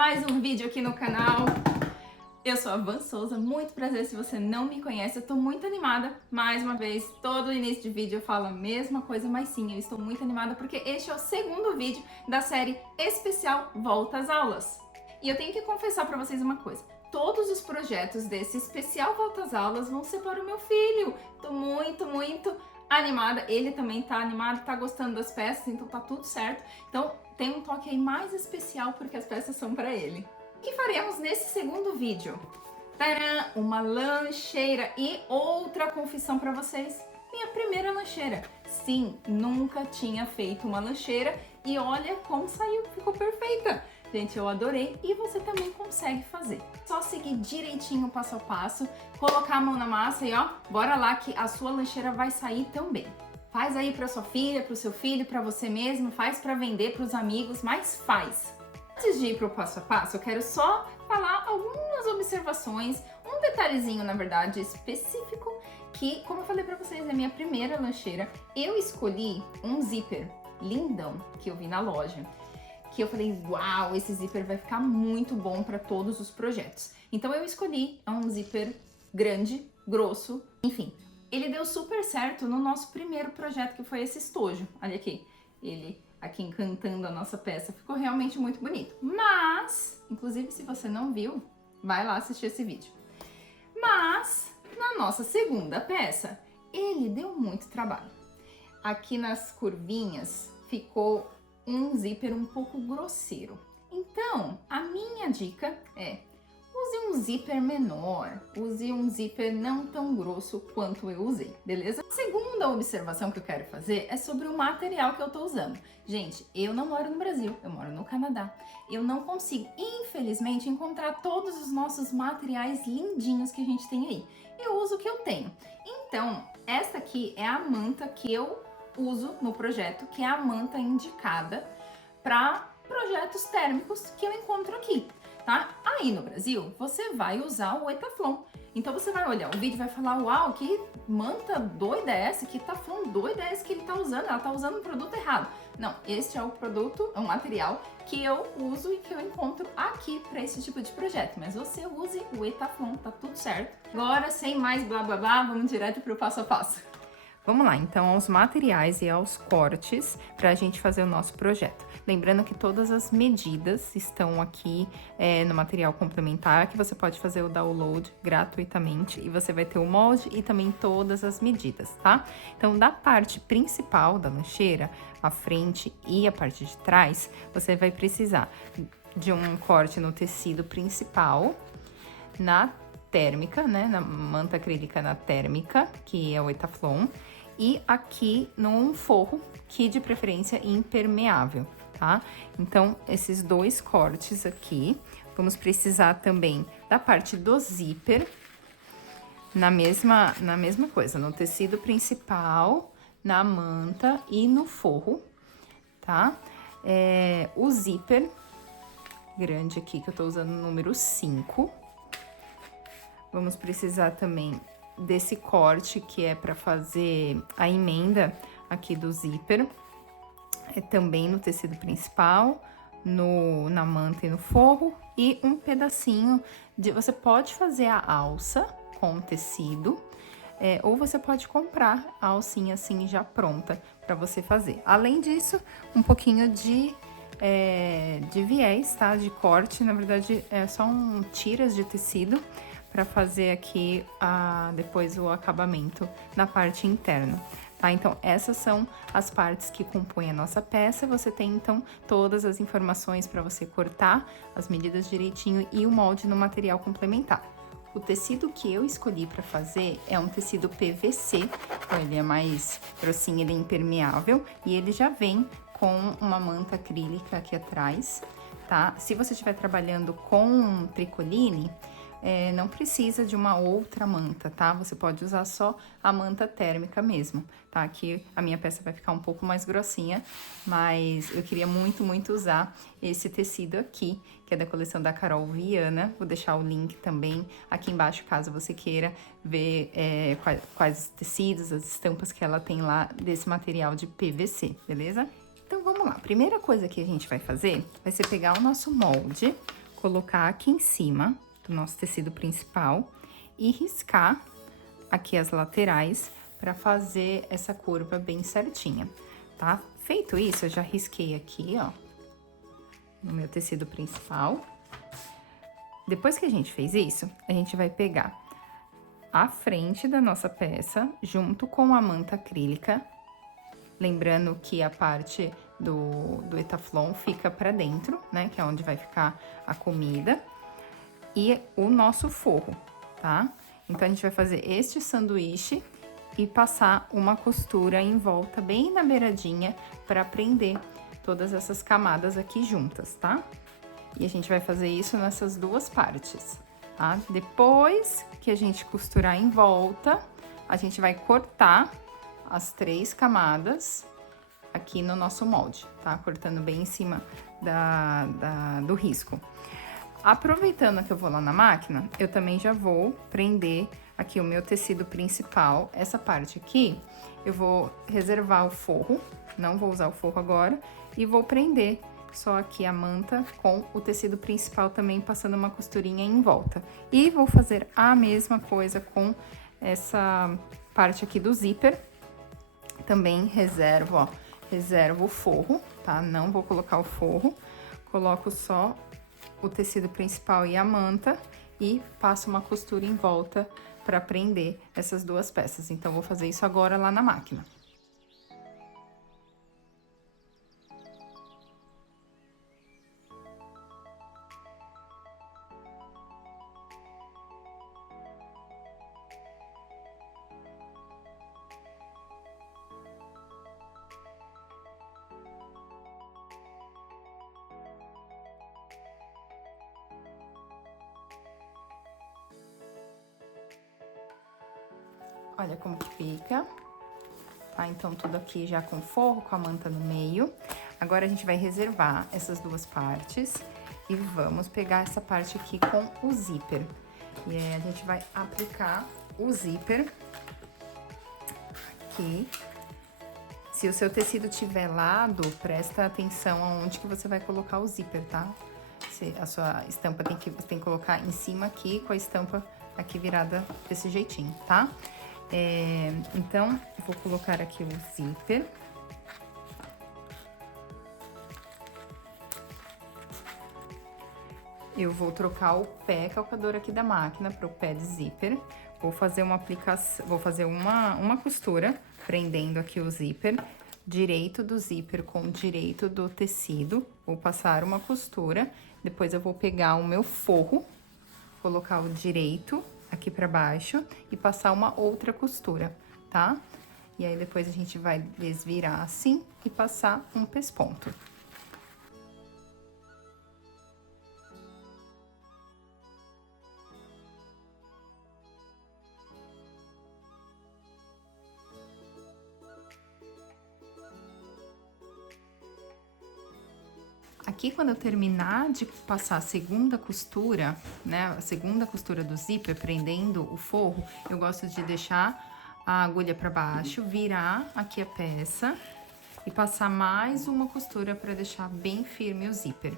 mais um vídeo aqui no canal. Eu sou a Van Souza, muito prazer se você não me conhece, eu tô muito animada, mais uma vez, todo início de vídeo eu falo a mesma coisa, mas sim, eu estou muito animada porque este é o segundo vídeo da série especial Volta às Aulas. E eu tenho que confessar pra vocês uma coisa, todos os projetos desse especial Volta às Aulas vão ser para o meu filho, tô muito animada, ele também tá animado, tá gostando das peças, então tá tudo certo, então tem um toque aí mais especial porque as peças são pra ele. O que faremos nesse segundo vídeo? Tcharam! Uma lancheira e outra confissão para vocês. Minha primeira lancheira. Sim, nunca tinha feito uma lancheira e olha como saiu, ficou perfeita. Gente, eu adorei e você também consegue fazer. Só seguir direitinho o passo a passo, colocar a mão na massa e ó, bora lá que a sua lancheira vai sair também. Faz aí para sua filha, para o seu filho, para você mesmo, faz para vender para os amigos, mas faz. Antes de ir para o passo a passo, eu quero só falar algumas observações, um detalhezinho, na verdade, específico, que, como eu falei para vocês, é a minha primeira lancheira. Eu escolhi um zíper lindão que eu vi na loja, que eu falei, uau, esse zíper vai ficar muito bom para todos os projetos. Então eu escolhi um zíper grande, grosso, enfim. Ele deu super certo no nosso primeiro projeto, que foi esse estojo. Olha aqui, ele aqui encantando a nossa peça. Ficou realmente muito bonito. Mas, inclusive se você não viu, vai lá assistir esse vídeo. Mas, na nossa segunda peça, ele deu muito trabalho. Aqui nas curvinhas ficou um zíper um pouco grosseiro. Então, a minha dica é: use um zíper menor, use um zíper não tão grosso quanto eu usei, beleza? A segunda observação que eu quero fazer é sobre o material que eu tô usando. Gente, eu não moro no Brasil, eu moro no Canadá. Eu não consigo, infelizmente, encontrar todos os nossos materiais lindinhos que a gente tem aí. Eu uso o que eu tenho. Então, esta aqui é a manta que eu uso no projeto, que é a manta indicada para projetos térmicos que eu encontro aqui. Tá? Aí no Brasil, você vai usar o Etaflon. Então você vai olhar o vídeo e vai falar, uau, que manta doida é essa, que Etaflon doida é essa que ele tá usando, ela tá usando o produto errado. Não, este é o produto, é um material que eu uso e que eu encontro aqui para esse tipo de projeto. Mas você use o Etaflon, tá tudo certo. Agora, sem mais blá blá blá, vamos direto pro passo a passo. Vamos lá, então, aos materiais e aos cortes para a gente fazer o nosso projeto. Lembrando que todas as medidas estão aqui no material complementar, que você pode fazer o download gratuitamente e você vai ter o molde e também todas as medidas, tá? Então, da parte principal da lancheira, a frente e a parte de trás, você vai precisar de um corte no tecido principal, na térmica, né, na manta acrílica na térmica, que é o Etaflon, e aqui num forro, que de preferência impermeável, tá? Então, esses dois cortes aqui, vamos precisar também da parte do zíper, na mesma coisa, no tecido principal, na manta e no forro, tá? O zíper grande aqui, que eu tô usando o número 5, vamos precisar também desse corte que é para fazer a emenda aqui do zíper, também no tecido principal, na manta e no forro, e um pedacinho de... Você pode fazer a alça com tecido, ou você pode comprar a alcinha assim já pronta para você fazer. Além disso, um pouquinho de viés, tá? De corte, na verdade é só tiras de tecido, para fazer aqui depois o acabamento na parte interna, tá? Então, essas são as partes que compõem a nossa peça. Você tem, então, todas as informações para você cortar, as medidas direitinho e o molde no material complementar. O tecido que eu escolhi para fazer é um tecido PVC, então ele é mais grossinho, ele é impermeável e ele já vem com uma manta acrílica aqui atrás, tá? Se você estiver trabalhando com tricoline, não precisa de uma outra manta, tá? Você pode usar só a manta térmica mesmo, tá? Aqui a minha peça vai ficar um pouco mais grossinha, mas eu queria muito usar esse tecido aqui, que é da coleção da Carol Viana. Vou deixar o link também aqui embaixo, caso você queira ver quais tecidos, as estampas que ela tem lá desse material de PVC, beleza? Então, vamos lá. A primeira coisa que a gente vai fazer vai ser pegar o nosso molde, colocar aqui em cima do nosso tecido principal e riscar aqui as laterais para fazer essa curva bem certinha, tá? Feito isso, eu já risquei aqui, ó, no meu tecido principal. Depois que a gente fez isso, a gente vai pegar a frente da nossa peça junto com a manta acrílica, lembrando que a parte do Etaflon fica pra dentro, né, que é onde vai ficar a comida, e o nosso forro, tá? Então, a gente vai fazer este sanduíche e passar uma costura em volta, bem na beiradinha, pra prender todas essas camadas aqui juntas, tá? E a gente vai fazer isso nessas duas partes, tá? Depois que a gente costurar em volta, a gente vai cortar as 3 camadas aqui no nosso molde, tá? Cortando bem em cima do risco. Aproveitando que eu vou lá na máquina, eu também já vou prender aqui o meu tecido principal. Essa parte aqui, eu vou reservar o forro, não vou usar o forro agora, e vou prender só aqui a manta com o tecido principal também passando uma costurinha em volta. E vou fazer a mesma coisa com essa parte aqui do zíper. Também reservo, ó, reservo o forro, tá? Não vou colocar o forro, coloco só o tecido principal e a manta e passo uma costura em volta para prender essas duas peças. Então, vou fazer isso agora lá na máquina. Olha como que fica, tá? Então, tudo aqui já com forro, com a manta no meio. Agora, a gente vai reservar essas duas partes e vamos pegar essa parte aqui com o zíper. E aí, a gente vai aplicar o zíper aqui. Se o seu tecido tiver lado, presta atenção aonde que você vai colocar o zíper, tá? A sua estampa você tem que colocar em cima aqui, com a estampa aqui virada desse jeitinho, tá? Então, eu vou colocar aqui o zíper. Eu vou trocar o pé calcador aqui da máquina para o pé de zíper. Vou fazer uma aplicação, vou fazer uma costura prendendo aqui o zíper, direito do zíper com direito do tecido. Vou passar uma costura, depois eu vou pegar o meu forro, colocar o direito aqui pra baixo e passar uma outra costura, tá? E aí, depois a gente vai desvirar assim e passar um pesponto. Aqui, quando eu terminar de passar a segunda costura, né, a segunda costura do zíper, prendendo o forro, eu gosto de deixar a agulha para baixo, virar aqui a peça e passar mais uma costura para deixar bem firme o zíper.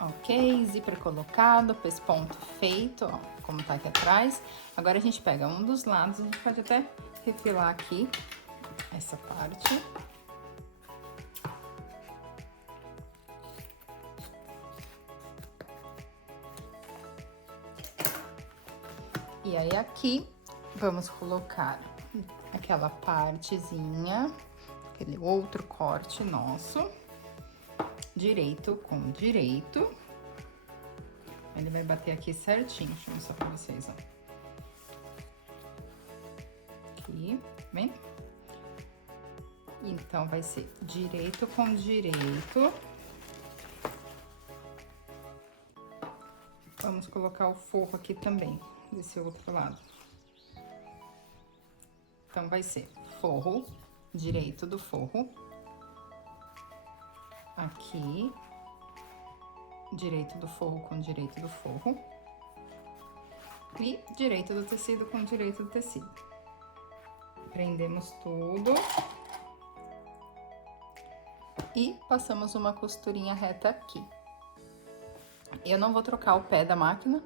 Ok, zíper colocado, pesponto feito, ó, como tá aqui atrás. Agora, a gente pega um dos lados, a gente pode até refilar aqui essa parte. E aí, aqui, vamos colocar aquela partezinha, aquele outro corte nosso. Direito com direito. Ele vai bater aqui certinho. Deixa eu mostrar pra vocês, ó. Aqui, vem? Então, vai ser direito com direito. Vamos colocar o forro aqui também, desse outro lado. Então, vai ser forro, direito do forro. Aqui, direito do forro com direito do forro. E direito do tecido com direito do tecido. Prendemos tudo. E passamos uma costurinha reta aqui. Eu não vou trocar o pé da máquina,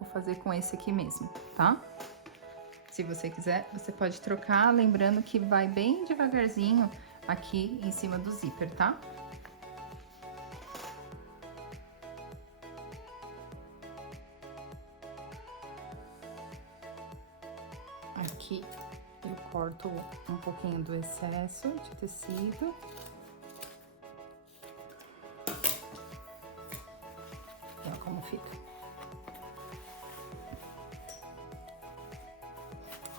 vou fazer com esse aqui mesmo, tá? Se você quiser, você pode trocar, lembrando que vai bem devagarzinho aqui em cima do zíper, tá? Aqui eu corto um pouquinho do excesso de tecido. E olha como fica.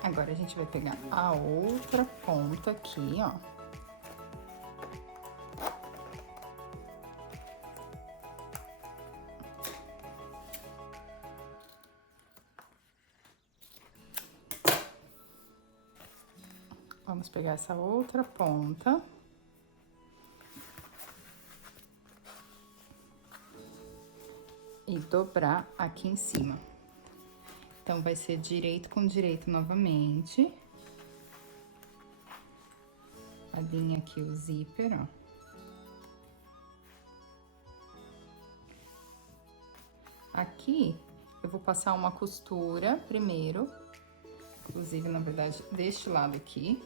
Agora a gente vai pegar a outra ponta aqui, ó. Vamos pegar essa outra ponta. E dobrar aqui em cima. Então, vai ser direito com direito novamente. Alinha aqui o zíper, ó. Aqui, eu vou passar uma costura primeiro. Inclusive, na verdade, deste lado aqui.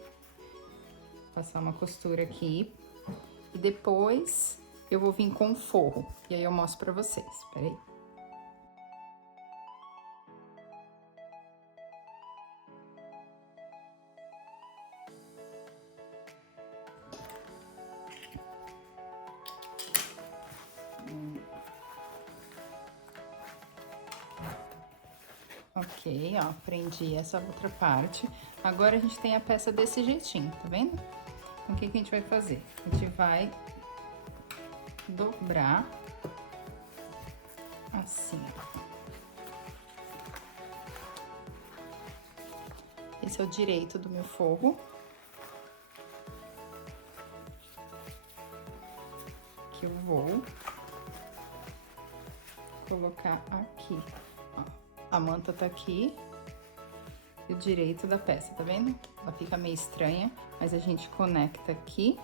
Passar uma costura aqui. E depois, eu vou vir com o forro. E aí, eu mostro pra vocês. Peraí. Ok, ó, prendi essa outra parte. Agora, a gente tem a peça desse jeitinho, tá vendo? Então, o que que a gente vai fazer? A gente vai dobrar assim, ó. Esse é o direito do meu forro. Que eu vou colocar aqui, ó. A manta tá aqui e o direito da peça, tá vendo? Ela fica meio estranha, mas a gente conecta aqui,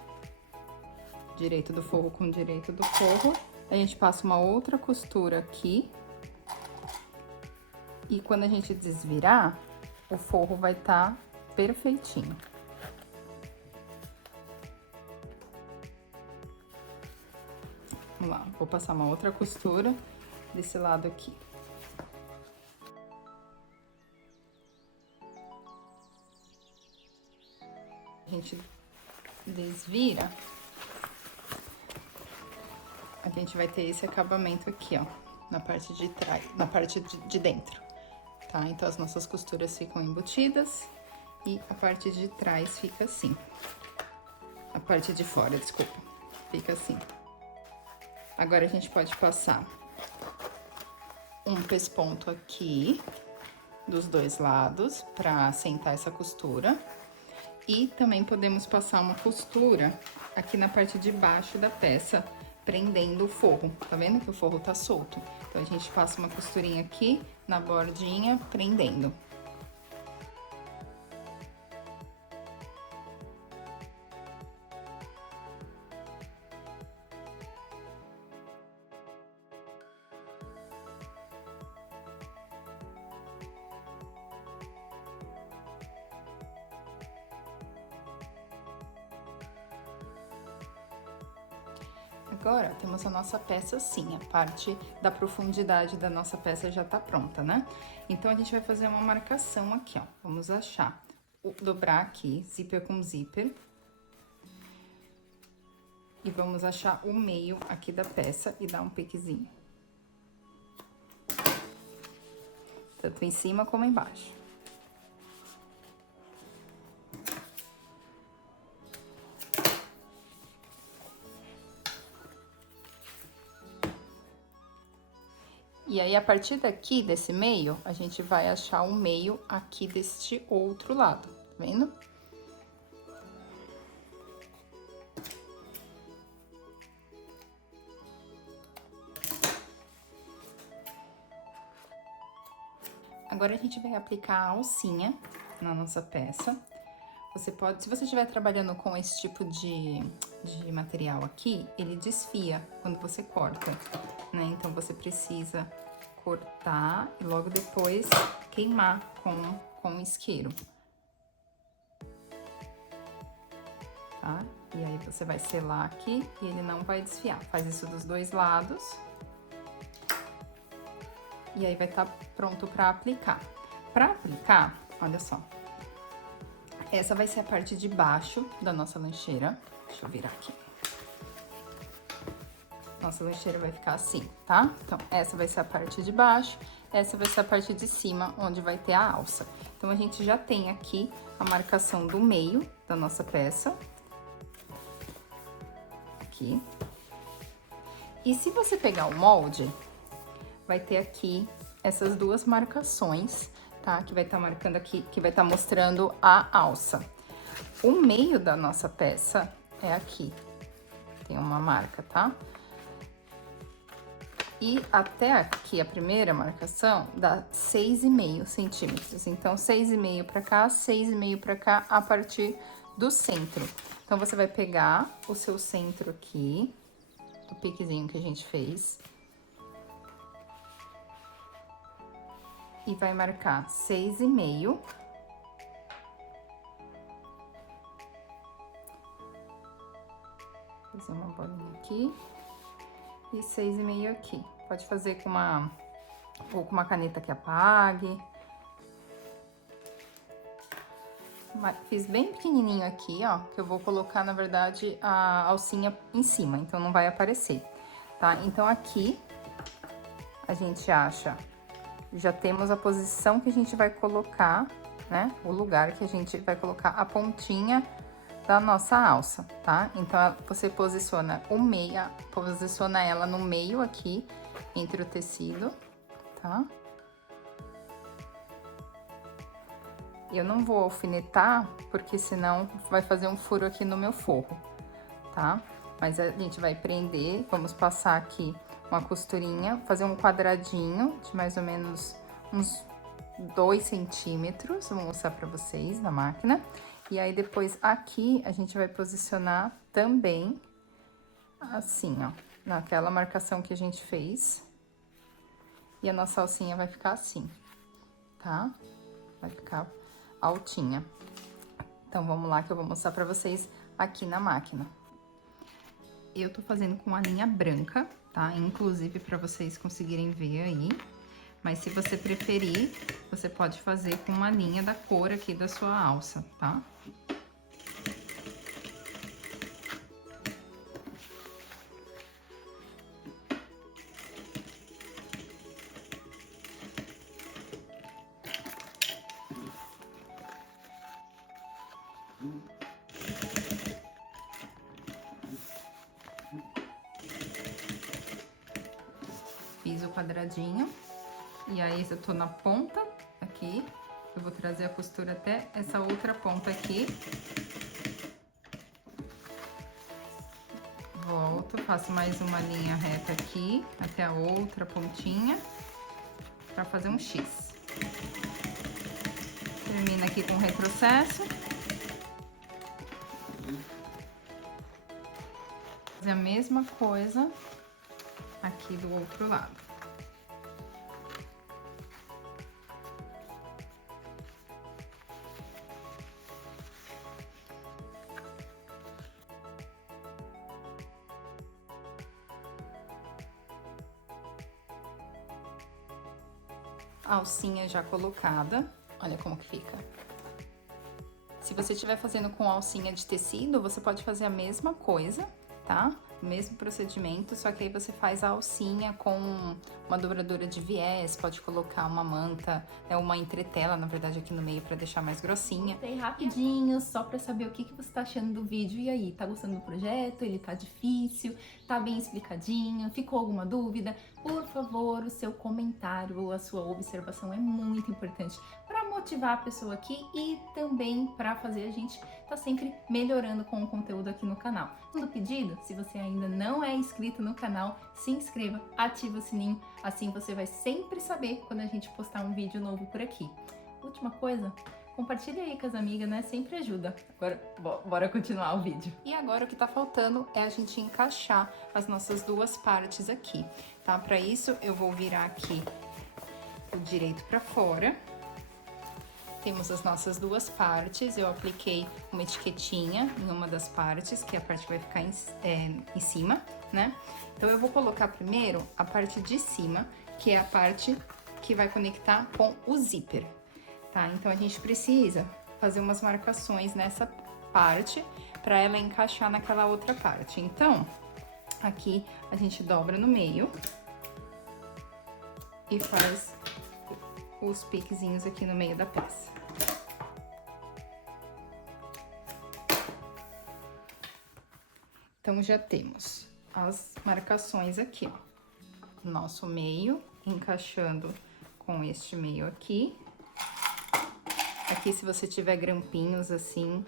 direito do forro com direito do forro. A gente passa uma outra costura aqui. E quando a gente desvirar, o forro vai estar perfeitinho. Vamos lá, vou passar uma outra costura desse lado aqui. A gente desvira, a gente vai ter esse acabamento aqui, ó, na parte de trás, na parte de dentro, tá? Então, as nossas costuras ficam embutidas e a parte de trás fica assim. A parte de fora, desculpa, fica assim. Agora, a gente pode passar um pesponto aqui, dos dois lados, pra assentar essa costura. E também podemos passar uma costura aqui na parte de baixo da peça, prendendo o forro. Tá vendo que o forro tá solto? Então, a gente passa uma costurinha aqui na bordinha, prendendo. Agora, temos a nossa peça assim, a parte da profundidade da nossa peça já tá pronta, né? Então, a gente vai fazer uma marcação aqui, ó. Vamos achar, dobrar aqui, zíper com zíper. E vamos achar o meio aqui da peça e dar um piquezinho. Tanto em cima como embaixo. E aí, a partir daqui, desse meio, a gente vai achar o meio aqui deste outro lado, tá vendo? Agora a gente vai aplicar a alcinha na nossa peça. Você pode, se você estiver trabalhando com esse tipo de material aqui, ele desfia quando você corta, né? Então você precisa cortar e logo depois queimar com isqueiro. Tá? E aí você vai selar aqui e ele não vai desfiar. Faz isso dos dois lados. E aí vai estar pronto para aplicar. Para aplicar, olha só. Essa vai ser a parte de baixo da nossa lancheira. Deixa eu virar aqui. Nossa lancheira vai ficar assim, tá? Então, essa vai ser a parte de baixo, essa vai ser a parte de cima, onde vai ter a alça. Então, a gente já tem aqui a marcação do meio da nossa peça. Aqui. E se você pegar o molde, vai ter aqui essas duas marcações, tá? Que vai estar marcando aqui, que vai estar mostrando a alça. O meio da nossa peça é aqui. Tem uma marca, tá? E até aqui, a primeira marcação, dá 6,5 centímetros. Então, 6,5 pra cá, 6,5 pra cá, a partir do centro. Então, você vai pegar o seu centro aqui, do piquezinho que a gente fez. E vai marcar 6,5. Fazer uma bolinha aqui. E 6,5 aqui. Pode fazer com uma caneta que apague. Fiz bem pequenininho aqui, ó, que eu vou colocar, na verdade, a alcinha em cima, então não vai aparecer, tá? Então, aqui, a gente acha, já temos a posição que a gente vai colocar, né? O lugar que a gente vai colocar a pontinha da nossa alça, tá? Então, você posiciona posiciona ela no meio aqui, entre o tecido, tá? Eu não vou alfinetar, porque senão vai fazer um furo aqui no meu forro, tá? Mas a gente vai prender, vamos passar aqui uma costurinha, fazer um quadradinho de mais ou menos uns 2 centímetros, vou mostrar pra vocês na máquina. E aí, depois, aqui, a gente vai posicionar também, assim, ó, naquela marcação que a gente fez. E a nossa alcinha vai ficar assim, tá? Vai ficar altinha. Então, vamos lá que eu vou mostrar pra vocês aqui na máquina. Eu tô fazendo com a linha branca, tá? Inclusive, pra vocês conseguirem ver aí. Mas se você preferir, você pode fazer com uma linha da cor aqui da sua alça, tá? Fiz o quadradinho. E aí, eu tô na ponta aqui, eu vou trazer a costura até essa outra ponta aqui. Volto, faço mais uma linha reta aqui, até a outra pontinha, pra fazer um X. Termina aqui com o retrocesso. Fazer a mesma coisa aqui do outro lado. A alcinha já colocada, olha como que fica. Se você estiver fazendo com alcinha de tecido, você pode fazer a mesma coisa, tá? O mesmo procedimento, só que aí você faz a alcinha com uma dobradura de viés, pode colocar uma manta, né, uma entretela, na verdade, aqui no meio pra deixar mais grossinha. Bem rapidinho, só pra saber o que você tá achando do vídeo. E aí, tá gostando do projeto? Ele tá difícil? Tá bem explicadinho? Ficou alguma dúvida? Por favor, o seu comentário ou a sua observação é muito importante pra motivar a pessoa aqui e também para fazer a gente tá sempre melhorando com o conteúdo aqui no canal. Segundo pedido, se você ainda não é inscrito no canal, se inscreva, ativa o sininho, assim você vai sempre saber quando a gente postar um vídeo novo por aqui. Última coisa, compartilha aí com as amigas, né? Sempre ajuda. Agora, bora continuar o vídeo. E agora o que tá faltando é a gente encaixar as nossas duas partes aqui, tá? Para isso, eu vou virar aqui o direito para fora. Temos as nossas duas partes, eu apliquei uma etiquetinha em uma das partes, que é a parte que vai ficar em cima, né? Então, eu vou colocar primeiro a parte de cima, que é a parte que vai conectar com o zíper, tá? Então, a gente precisa fazer umas marcações nessa parte para ela encaixar naquela outra parte. Então, aqui a gente dobra no meio e faz os piquezinhos aqui no meio da peça. Então, já temos as marcações aqui, ó. Nosso meio, encaixando com este meio aqui. Aqui, se você tiver grampinhos assim,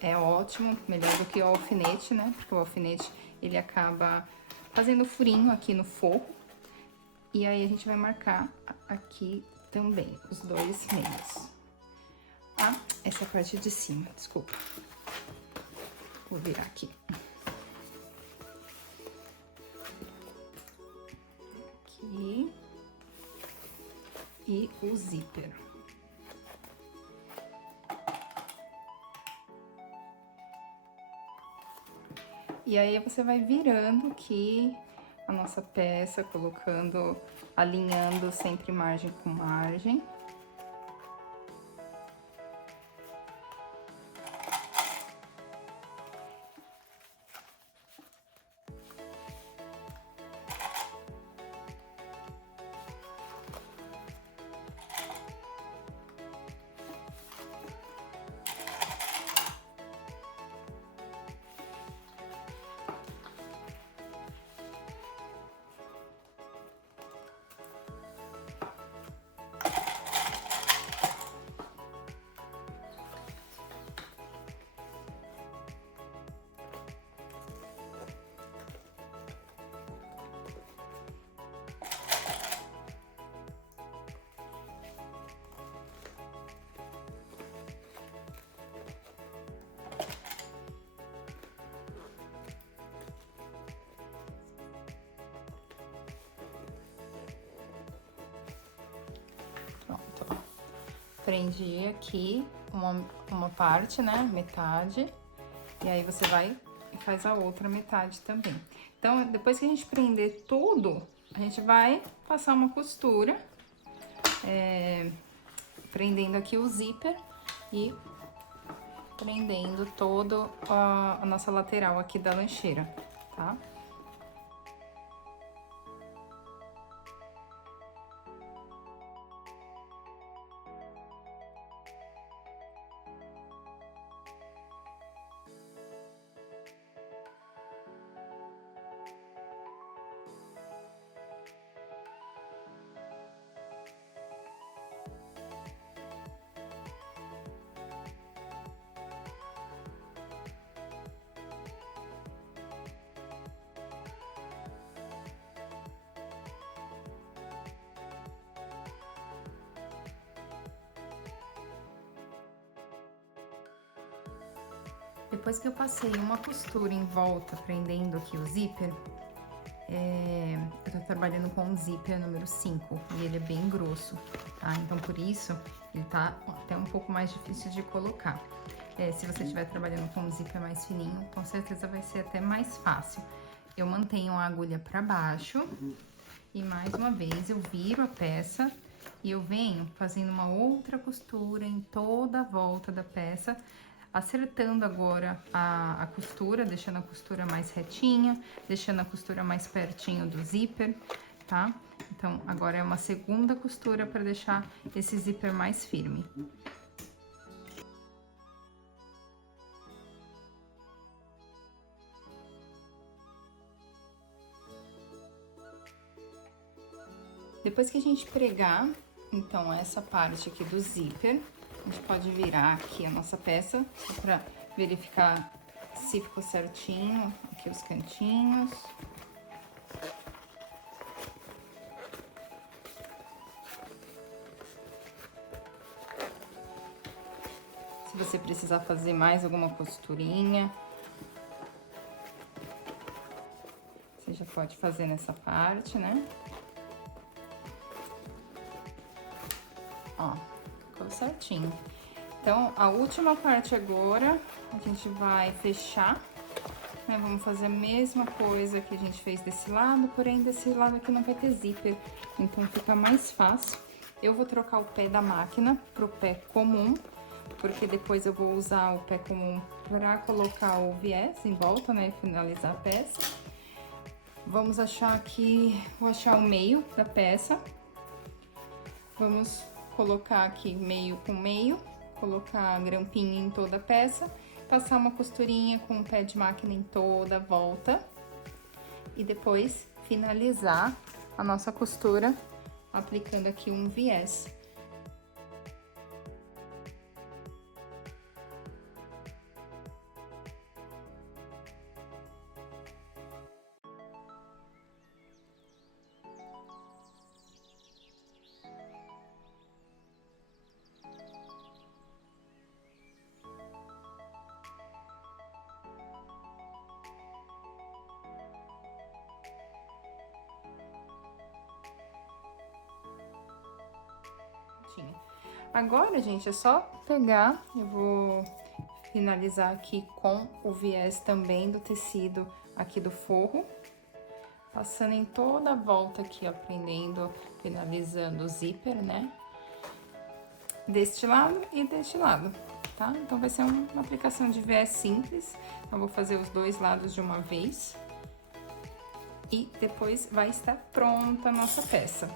é ótimo, melhor do que o alfinete, né? Porque o alfinete, ele acaba fazendo furinho aqui no forro. E aí, a gente vai marcar aqui também, os dois meios. Ah, essa é a parte de cima, desculpa. Vou virar aqui. Aqui. E o zíper. E aí, você vai virando aqui a nossa peça, colocando, alinhando sempre margem com margem. Pronto, prendi aqui uma parte, né, metade, e aí você vai e faz a outra metade também. Então, depois que a gente prender tudo, a gente vai passar uma costura, prendendo aqui o zíper e prendendo todo a nossa lateral aqui da lancheira, tá? Depois que eu passei uma costura em volta, prendendo aqui o zíper, eu tô trabalhando com o zíper número 5 e ele é bem grosso, tá? Então, por isso, ele tá até um pouco mais difícil de colocar. Se você estiver trabalhando com um zíper mais fininho, com certeza vai ser até mais fácil. Eu mantenho a agulha pra baixo e, mais uma vez, eu viro a peça e eu venho fazendo uma outra costura em toda a volta da peça, acertando agora a costura, deixando a costura mais retinha, deixando a costura mais pertinho do zíper, tá? Então, agora é uma segunda costura para deixar esse zíper mais firme. Depois que a gente pregar Então, essa parte aqui do zíper, a gente pode virar aqui a nossa peça, só pra verificar se ficou certinho, aqui os cantinhos. Se você precisar fazer mais alguma costurinha, você já pode fazer nessa parte, né? Ó, ficou certinho. Então, a última parte agora, a gente vai fechar, né? Vamos fazer a mesma coisa que a gente fez desse lado, porém desse lado aqui não vai ter zíper, então fica mais fácil. Eu vou trocar o pé da máquina pro pé comum, porque depois eu vou usar o pé comum para colocar o viés em volta, né? E finalizar a peça. Vamos achar aqui, vou achar o meio da peça. Vamos colocar aqui meio com meio. Colocar grampinha em toda a peça, passar uma costurinha com o pé de máquina em toda a volta e depois finalizar a nossa costura aplicando aqui um viés. Agora, gente, é só pegar, eu vou finalizar aqui com o viés também do tecido aqui do forro, passando em toda a volta aqui, ó, prendendo, finalizando o zíper, né? Deste lado e deste lado, tá? Então, vai ser uma aplicação de viés simples, então, vou fazer os dois lados de uma vez e depois vai estar pronta a nossa peça.